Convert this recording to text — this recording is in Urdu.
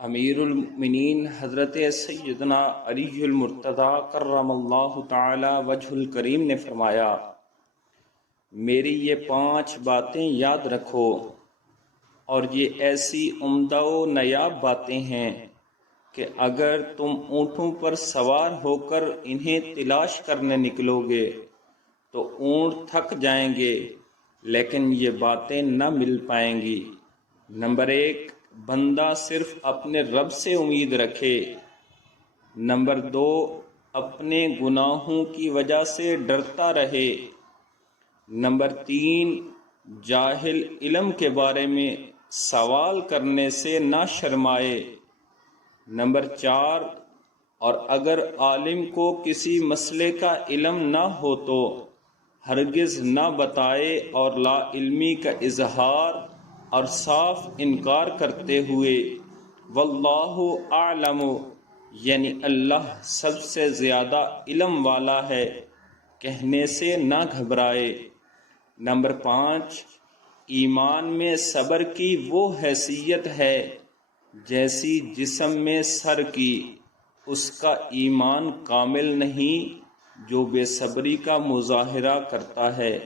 امیر المؤمنین حضرت سیدنا علی المرتضیٰ کرم اللہ تعالی وجہ الکریم نے فرمایا، میری یہ 5 باتیں یاد رکھو، اور یہ ایسی عمدہ و نایاب باتیں ہیں کہ اگر تم اونٹوں پر سوار ہو کر انہیں تلاش کرنے نکلو گے تو اونٹ تھک جائیں گے لیکن یہ باتیں نہ مل پائیں گی۔ نمبر 1، بندہ صرف اپنے رب سے امید رکھے۔ نمبر 2، اپنے گناہوں کی وجہ سے ڈرتا رہے۔ نمبر 3، جاہل علم کے بارے میں سوال کرنے سے نہ شرمائے۔ نمبر 4، اور اگر عالم کو کسی مسئلے کا علم نہ ہو تو ہرگز نہ بتائے، اور لا علمی کا اظہار اور صاف انکار کرتے ہوئے واللہ اعلم، یعنی اللہ سب سے زیادہ علم والا ہے، کہنے سے نہ گھبرائے۔ نمبر 5، ایمان میں صبر کی وہ حیثیت ہے جیسی جسم میں سر کی، اس کا ایمان کامل نہیں جو بے صبری کا مظاہرہ کرتا ہے۔